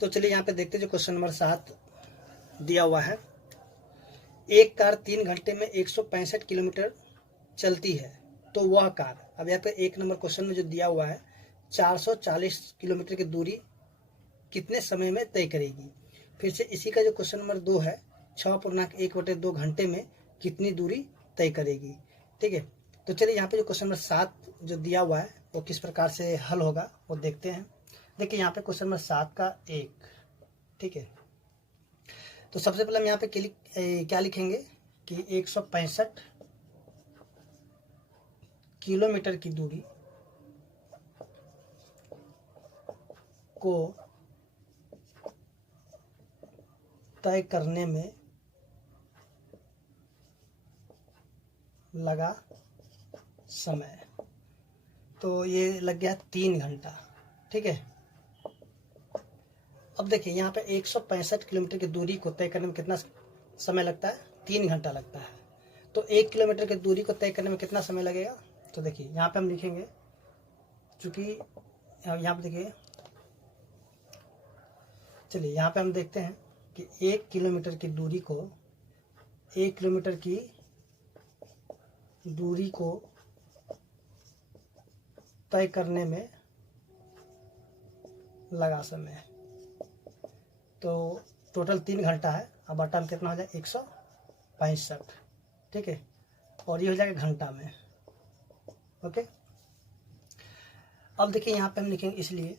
तो चलिए यहाँ पे देखते हैं जो क्वेश्चन नंबर 7 दिया हुआ है। एक कार 3 घंटे में 165 किलोमीटर चलती है, तो वह कार, अब यहाँ पे 1 नंबर क्वेश्चन में जो दिया हुआ है 440 किलोमीटर की दूरी कितने समय में तय करेगी। फिर से इसी का जो क्वेश्चन नंबर 2 है 6.1/2 घंटे में कितनी दूरी तय करेगी। ठीक है, तो चलिए यहाँ पे जो क्वेश्चन नंबर 7 जो दिया हुआ है वो किस प्रकार से हल होगा वो देखते हैं। देखिए यहाँ पे क्वेश्चन नंबर 7 का 1, ठीक है, तो सबसे पहले हम यहाँ पे क्या लिखेंगे कि 165 किलोमीटर की दूरी को तय करने में लगा समय, तो ये लग गया 3 घंटा। ठीक है, अब देखिए यहाँ पे 165 किलोमीटर की दूरी को तय करने में कितना समय लगता है, 3 घंटा लगता है। तो 1 किलोमीटर की दूरी को तय करने में कितना समय लगेगा, तो देखिए यहाँ पे हम लिखेंगे, चूँकि यहाँ पे देखिए, चलिए यहाँ पे हम देखते हैं कि 1 किलोमीटर की दूरी को 1 किलोमीटर की दूरी को तय करने में लगा समय, तो टोटल 3 घंटा है। अब बटा में कितना हो जाए 165, ठीक है, और ये हो जाएगा घंटा में। ओके, अब देखिए यहाँ पे हम लिखेंगे, इसलिए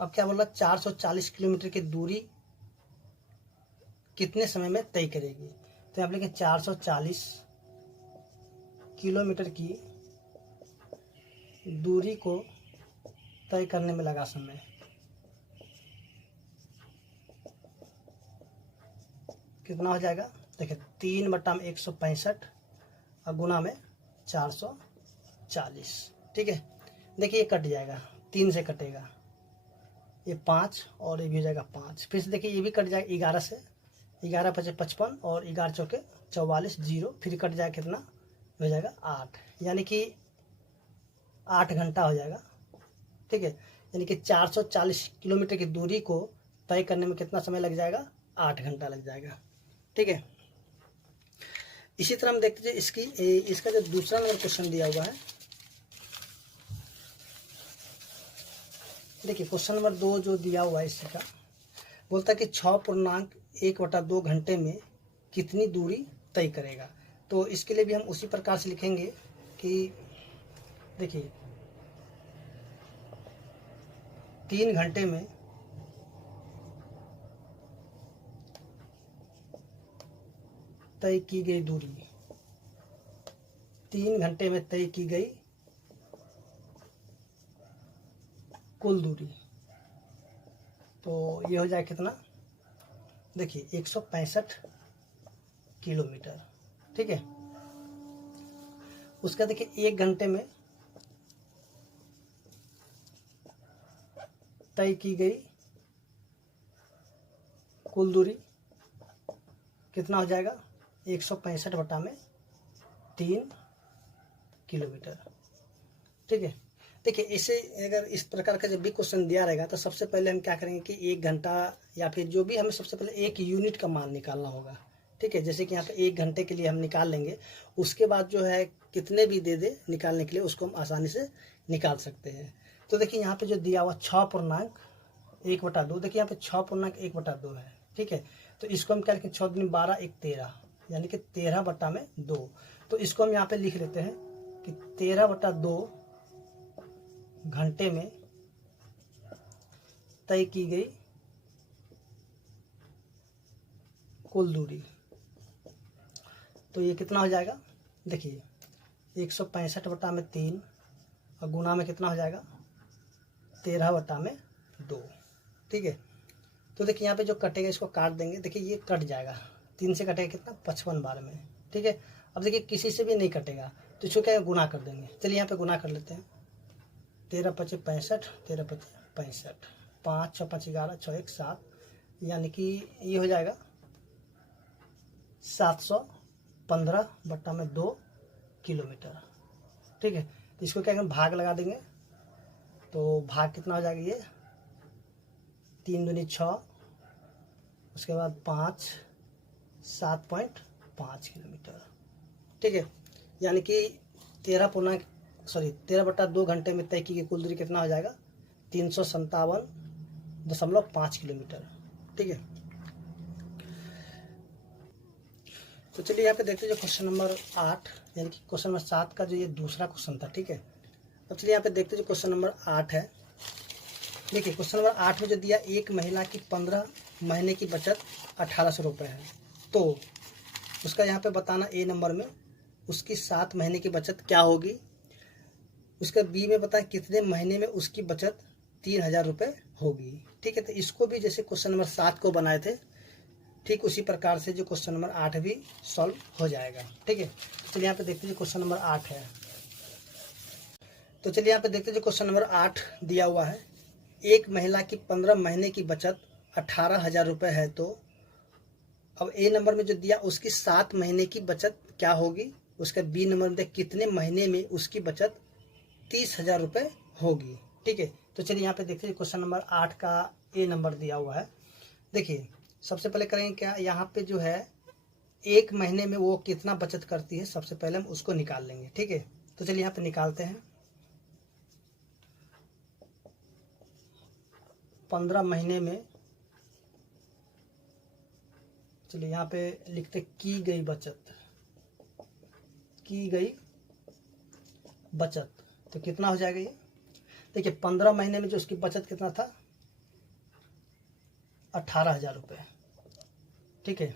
अब क्या बोल रहा है 440 किलोमीटर की दूरी कितने समय में तय करेगी। तो यहाँ पे लिखेंगे 440 किलोमीटर की दूरी को तय करने में लगा समय, कितना हो जाएगा, देखिए 3/165 और गुना में 440। ठीक है, देखिए ये कट जाएगा, 3 से कटेगा, ये 5 और ये भी हो जाएगा 5। फिर से देखिए ये भी कट जाएगा 11 से, 11 × 5 = 55 और 11 × 4 = 44, 0 फिर कट जाएगा, कितना हो जाएगा 8, यानी कि 8 घंटा हो जाएगा। ठीक है, यानी कि 440 किलोमीटर की दूरी को तय करने में कितना समय लग जाएगा, 8 घंटा लग जाएगा। ठीक है, इसी तरह हम देखते हैं इसका जो दूसरा नंबर क्वेश्चन दिया हुआ है। देखिए क्वेश्चन नंबर 2 जो दिया हुआ है इसका बोलता है कि 6.1/2 घंटे में कितनी दूरी तय करेगा। तो इसके लिए भी हम उसी प्रकार से लिखेंगे कि देखिए 3 घंटे में तय की गई दूरी, 3 घंटे में तय की गई कुल दूरी, तो ये हो जाए कितना, देखिए 165 किलोमीटर। ठीक है, उसका देखिए 1 घंटे में तय की गई कुल दूरी कितना हो जाएगा, 165/3 किलोमीटर। ठीक है, देखिए इसे अगर इस प्रकार का जब भी क्वेश्चन दिया रहेगा तो सबसे पहले हम क्या करेंगे कि 1 घंटा या फिर जो भी, हमें सबसे पहले 1 यूनिट का मान निकालना होगा। ठीक है, जैसे कि यहाँ पे 1 घंटे के लिए हम निकाल लेंगे, उसके बाद जो है कितने भी दे दे निकालने के लिए उसको हम आसानी से निकाल सकते हैं। तो देखिए यहाँ पे जो दिया हुआ 6.1/2, देखिए यहाँ पे 6.1/2 है। ठीक है, तो इसको हम क्या लिखें, 6 दूनी 12, 1 13, यानी कि 13/2। तो इसको हम यहाँ पे लिख लेते हैं कि 13/2 घंटे में तय की गई कुल दूरी, तो ये कितना हो जाएगा, देखिए 165/3 और गुना में कितना हो जाएगा 13/2। ठीक है, तो देखिए यहाँ पे जो कटेगा इसको काट देंगे, देखिए ये कट जाएगा, 3 से कटेगा कितना 55 बार में। ठीक है, अब देखिए किसी से भी नहीं कटेगा तो इसको क्या गुना कर देंगे, चलिए यहाँ पे गुना कर लेते हैं, 13 × 5 = 65, 13 × 5 = 65, 5 × 6 = 11, 6 × 1 = 7, यानी कि ये हो जाएगा 715/2 किलोमीटर। ठीक है, तो इसको क्या करें, भाग लगा देंगे, तो भाग कितना हो जाएगा, ये 3 दूनी 6, उसके बाद 5, 7.5 किलोमीटर। ठीक है, यानी कि 13/2 घंटे में तय की गई कुल दूरी कितना हो जाएगा? 357.5 किलोमीटर। ठीक है, तो चलिए यहाँ पे देखते हैं जो क्वेश्चन नंबर 8 यानी कि क्वेश्चन नंबर 7 का जो ये दूसरा क्वेश्चन था। ठीक है, अब चलिए यहाँ पे देखते हैं जो क्वेश्चन नंबर 8 है। देखिए क्वेश्चन नंबर 8 में जो दिया, एक महिला की 15 महीने की बचत 1800 रुपये है, तो उसका यहाँ पे बताना ए नंबर में उसकी 7 महीने की बचत क्या होगी। उसका बी में बताएं कितने महीने में उसकी बचत 3000 रुपये होगी। ठीक है, तो इसको भी जैसे क्वेश्चन नंबर 7 को बनाए थे ठीक उसी प्रकार से जो क्वेश्चन नंबर 8 भी सॉल्व हो जाएगा। ठीक है, चलिए यहाँ पे देखते हैं जो क्वेश्चन नंबर 8 है। तो चलिए यहाँ पे देखते हैं जो क्वेश्चन नंबर 8 दिया हुआ है, एक महिला की 15 महीने की बचत 18,000 रुपये है, तो अब ए नंबर में जो दिया उसकी 7 महीने की बचत क्या होगी। उसका बी नंबर में कितने महीने में उसकी बचत 30,000 रुपये होगी। ठीक है, तो चलिए यहाँ पे देखते हैं क्वेश्चन नंबर 8 का ए नंबर दिया हुआ है। देखिए सबसे पहले करेंगे क्या, यहाँ पे जो है एक महीने में वो कितना बचत करती है, सबसे पहले हम उसको निकाल लेंगे। ठीक है, तो चलिए यहाँ पे निकालते हैं। 15 महीने में, चलिए यहाँ पे लिखते की गई बचत, की गई बचत, तो कितना हो जाएगा ये। देखिए 15 महीने में जो उसकी बचत कितना था, 18,000 रुपये। ठीक है,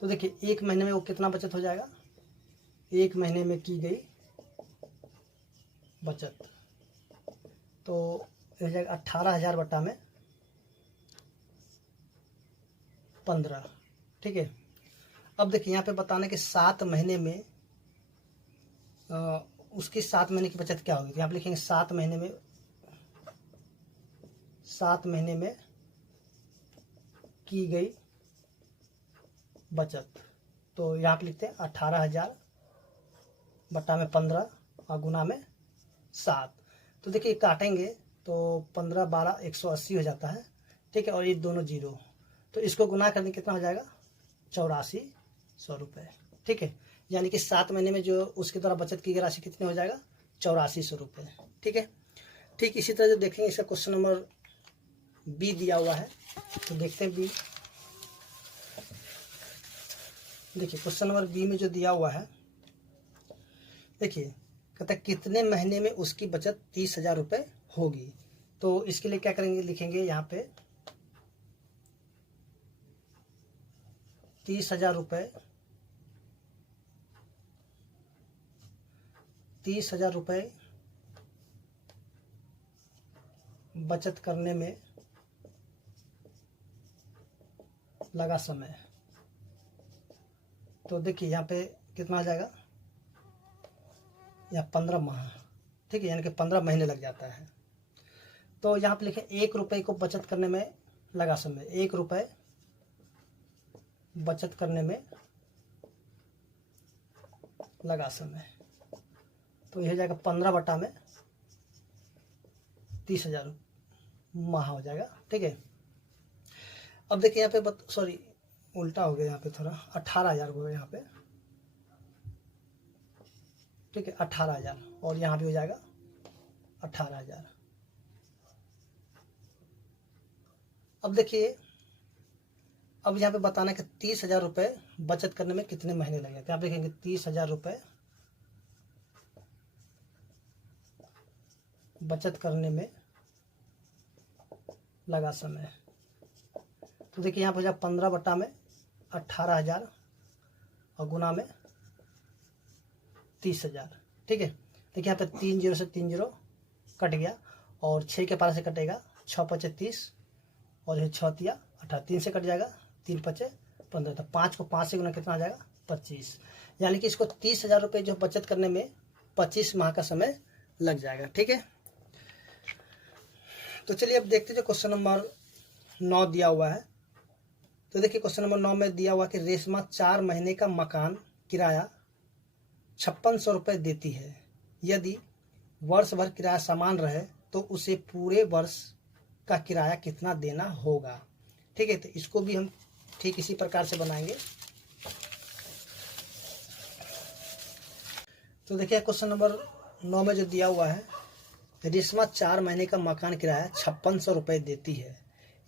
तो देखिए एक महीने में वो कितना बचत हो जाएगा, एक महीने में की गई बचत तो हो जाएगा 18,000 बटा में 15। ठीक है, अब देखिए यहाँ पे बताने के 7 महीने में उसकी 7 महीने की बचत क्या होगी, तो यहाँ पे लिखेंगे 7 महीने में, 7 महीने में की गई बचत, तो यहाँ पे लिखते हैं 18,000 बटा में 15 और गुना में 7। तो देखिए काटेंगे तो 15 12 180 हो जाता है। ठीक है, और ये दोनों जीरो, तो इसको गुना करने कितना हो जाएगा, 8400 रुपये। ठीक है, यानी कि 7 महीने में जो उसके द्वारा बचत की गई राशि कितनी हो जाएगा, 8400 रुपये। ठीक है, ठीक इसी तरह जो देखेंगे इसका क्वेश्चन नंबर बी दिया हुआ है, तो देखते हैं बी। देखिए क्वेश्चन नंबर बी में जो दिया हुआ है, देखिए कहता है कितने महीने में उसकी बचत 30,000 रुपये होगी। तो इसके लिए क्या करेंगे, लिखेंगे यहाँ पे 30,000 रुपये, 30,000 रुपये बचत करने में लगा समय। तो देखिए यहाँ पे कितना आ जाएगा, या 15 माह। ठीक है, यानी कि 15 महीने लग जाता है। तो यहाँ पे लिखें 1 रुपये को बचत करने में लगा समय, 1 रुपये बचत करने में लगा समय, तो यह हो जाएगा 15 बटा में 30,000 माह हो जाएगा। ठीक है, अब देखिए यहाँ पे सॉरी उल्टा हो गया, यहाँ पे थोड़ा 18,000 हो गया यहाँ पे। ठीक है, 18,000 और यहाँ भी हो जाएगा 18,000। अब देखिए अब यहाँ पे बताना है कि 30,000 रुपये बचत करने में कितने महीने लगेंगे। तो आप देखेंगे 30,000 रुपये बचत करने में लगा समय, तो देखिए यहाँ पे हो जाए 15 बटा में 18,000 और गुना में 30,000। ठीक है, देखिए यहाँ पे 3 जीरो से 3 जीरो कट गया और 6 के पार से कटेगा, 6 पचे 30 और ये 6 तिया 18, 3 से कट जाएगा, 3 पचे 15, तो 5 को 5 से गुना कितना आ जाएगा 25। यानी कि इसको 30,000 रुपये जो बचत करने में 25 माह का समय लग जाएगा। ठीक है, तो चलिए अब देखते हैं जो क्वेश्चन नंबर 9 दिया हुआ है। तो देखिए क्वेश्चन नंबर 9 में दिया हुआ कि रेशमा 4 महीने का मकान किराया 5600 रुपये देती है। यदि वर्ष भर किराया समान रहे तो उसे पूरे वर्ष का किराया कितना देना होगा। ठीक है, तो इसको भी हम ठीक इसी प्रकार से बनाएंगे। तो देखिए क्वेश्चन नंबर 9 में जो दिया हुआ है, रेशमा 4 महीने का मकान किराया 5600 रुपये देती है।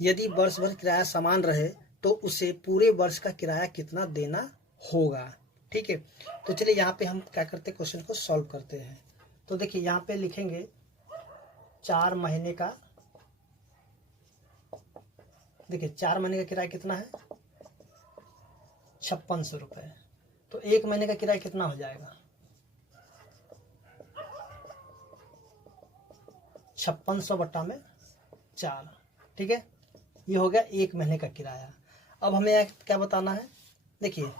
यदि वर्ष भर किराया समान रहे तो उसे पूरे वर्ष का किराया कितना देना होगा। ठीक है, तो चलिए यहाँ पे हम क्या करते हैं, क्वेश्चन को सॉल्व करते हैं। तो देखिए यहाँ पे लिखेंगे 4 महीने का, देखिए 4 महीने का किराया कितना है 5600 रुपये। तो 1 महीने का किराया कितना हो जाएगा 5600 बट्टा में 4। ठीक है, ये हो गया 1 महीने का किराया। अब हमें क्या बताना है, देखिए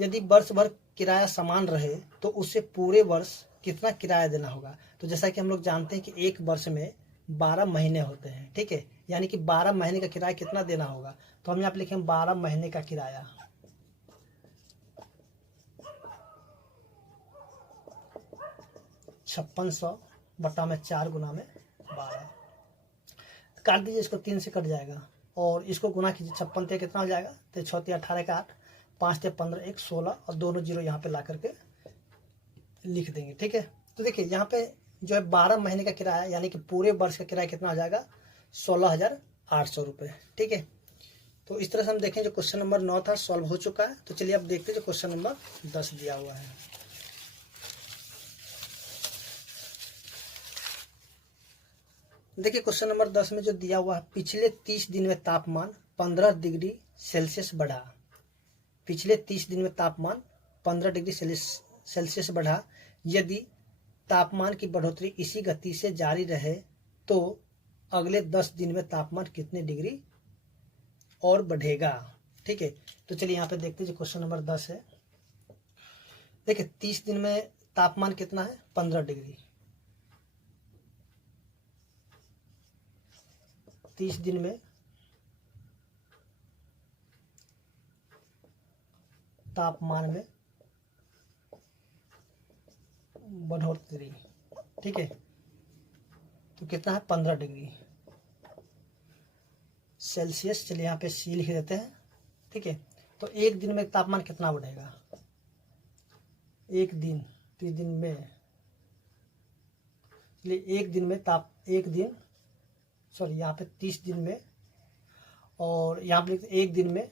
यदि वर्ष भर किराया समान रहे तो उसे पूरे वर्ष कितना किराया देना होगा। तो जैसा कि हम लोग जानते हैं कि एक वर्ष में 12 महीने होते हैं। ठीक है, यानी कि 12 महीने का किराया कितना देना होगा। तो हम यहाँ पे लिखेंगे 12 महीने का किराया, 5600 बट्टा में 4 गुना में 12। काट दीजिए, इसको 3 से कट जाएगा और इसको गुना कीजिए, 56 ते कितना हो जाएगा, तो 6 ते 18 का 8, 5 ते 15, 1 16 और दोनों जीरो यहाँ पे ला करके लिख देंगे। ठीक है, तो देखिए यहाँ पे जो है 12 महीने का किराया यानी कि पूरे वर्ष का किराया कितना हो जाएगा 16,800 रुपये। ठीक है, तो इस तरह से हम देखें जो क्वेश्चन नंबर 9 था सॉल्व हो चुका है। तो चलिए अब देखते हैं जो क्वेश्चन नंबर 10 दिया हुआ है। देखिए क्वेश्चन नंबर 10 में जो दिया हुआ है, पिछले 30 दिन में तापमान 15 डिग्री सेल्सियस बढ़ा। पिछले 30 दिन में तापमान 15 डिग्री सेल्सियस बढ़ा। यदि तापमान की बढ़ोतरी इसी गति से जारी रहे तो अगले 10 दिन में तापमान कितने डिग्री और बढ़ेगा। ठीक है, तो चलिए यहाँ पे देखते हैं जो क्वेश्चन नंबर 10 है। देखिए 30 दिन में तापमान कितना है 15 डिग्री। 30 दिन में तापमान में बढ़ोतरी। ठीक है, तो कितना है 15 डिग्री सेल्सियस। चलिए यहाँ पे सी लिख देते हैं। ठीक है, तो एक दिन में तापमान कितना बढ़ेगा, एक दिन, 30 दिन में, चलिए एक दिन में यहाँ पे 30 दिन में और यहाँ पे एक दिन में,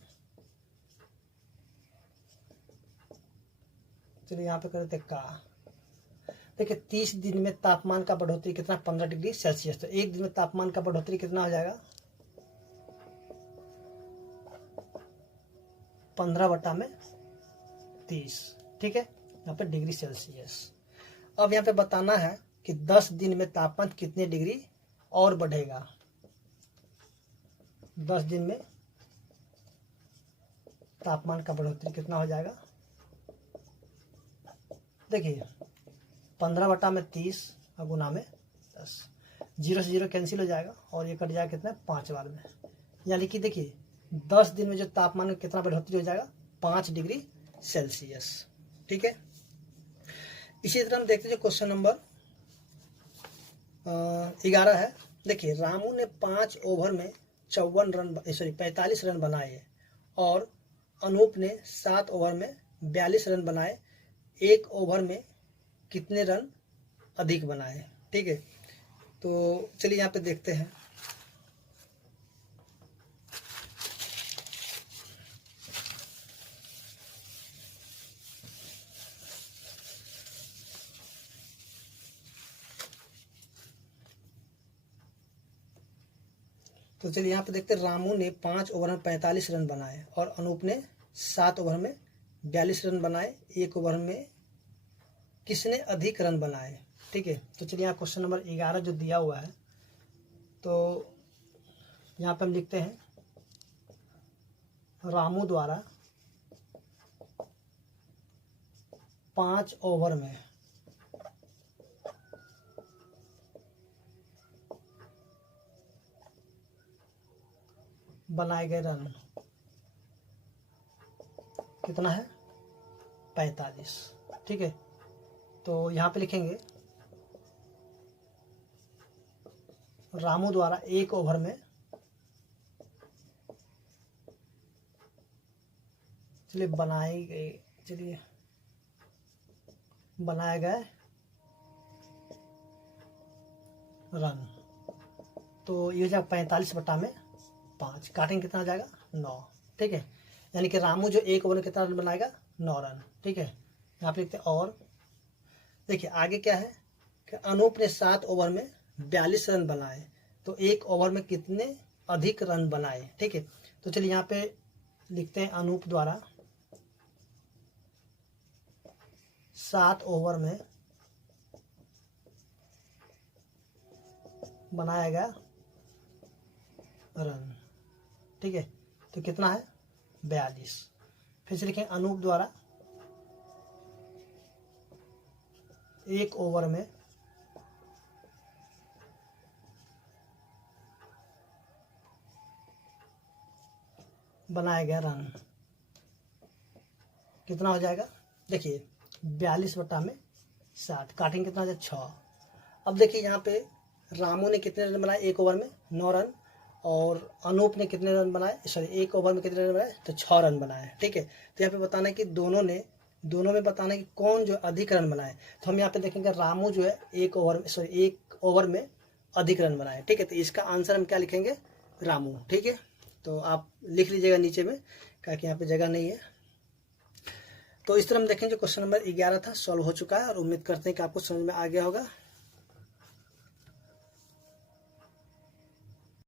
चलिए यहाँ पे कर देते का। देखिए 30 दिन में तापमान का बढ़ोतरी कितना 15 डिग्री सेल्सियस। तो एक दिन में तापमान का बढ़ोतरी कितना हो जाएगा 15 बटा में 30। ठीक है, यहाँ पे डिग्री सेल्सियस। अब यहाँ पे बताना है कि 10 दिन में तापमान कितने डिग्री और बढ़ेगा। 10 दिन में तापमान का बढ़ोतरी कितना हो जाएगा, देखिए 15 बटा में 30 और गुना में 10, 0 से 0 कैंसिल हो जाएगा और ये कट जाएगा कितना 5 बार में। यानी कि देखिए 10 दिन में जो तापमान में कितना बढ़ोतरी हो जाएगा 5 डिग्री सेल्सियस। ठीक है, इसी तरह हम देखते हैं क्वेश्चन नंबर 11 है। देखिए रामू ने 5 ओवर में 45 रन बनाए और अनूप ने 7 ओवर में 42 रन बनाए। एक ओवर में कितने रन अधिक बनाए। ठीक है, तो चलिए यहाँ पे देखते हैं। तो चलिए यहाँ पे देखते हैं, रामू ने 5 ओवर में 45 रन बनाए और अनूप ने 7 ओवर में 42 रन बनाए। एक ओवर में किसने अधिक रन बनाए। ठीक है, तो चलिए यहाँ क्वेश्चन नंबर 11 जो दिया हुआ है, तो यहाँ पे हम लिखते हैं रामू द्वारा 5 ओवर में बनाए गए रन कितना है 45। ठीक है, तो यहाँ पे लिखेंगे रामू द्वारा एक ओवर में बनाए गए रन। तो ये हो जाएगा 45/5, काटेंगे कितना आ जाएगा 9, ठीक है। यानी कि रामू जो एक ओवर में कितना रन बनाएगा 9 रन, ठीक है। यहाँ पे लिखते हैं और देखिए आगे क्या है कि अनूप ने 7 ओवर में 42 रन बनाए, तो एक ओवर में कितने अधिक रन बनाए, ठीक है। तो चलिए यहाँ पे लिखते हैं अनूप द्वारा 7 ओवर में बनाया गया रन, ठीक है। तो कितना है 42। फिर से लिखें अनूप द्वारा एक ओवर में बनाया गया रन, कितना हो जाएगा, देखिए 42/7, काटेंगे कितना हो जाएगा 6। अब देखिए यहाँ पे रामू ने कितने रन बनाए एक ओवर में 9 रन, और अनूप ने कितने रन बनाए, सॉरी एक ओवर में कितने रन बनाए, तो 6 रन बनाए, ठीक है। तो यहाँ पे बताना है कि दोनों में बताना है कि कौन जो अधिक रन बनाए। तो हम यहाँ पे देखेंगे रामू जो है एक ओवर में अधिक रन बनाए, ठीक है। तो इसका आंसर हम क्या लिखेंगे, रामू, ठीक है। तो आप लिख लीजिएगा नीचे में, क्योंकि यहाँ पे जगह नहीं है। तो इस तरह हम देखें जो क्वेश्चन नंबर 11 था सॉल्व हो चुका है, और उम्मीद करते हैं कि आपको समझ में आ गया होगा।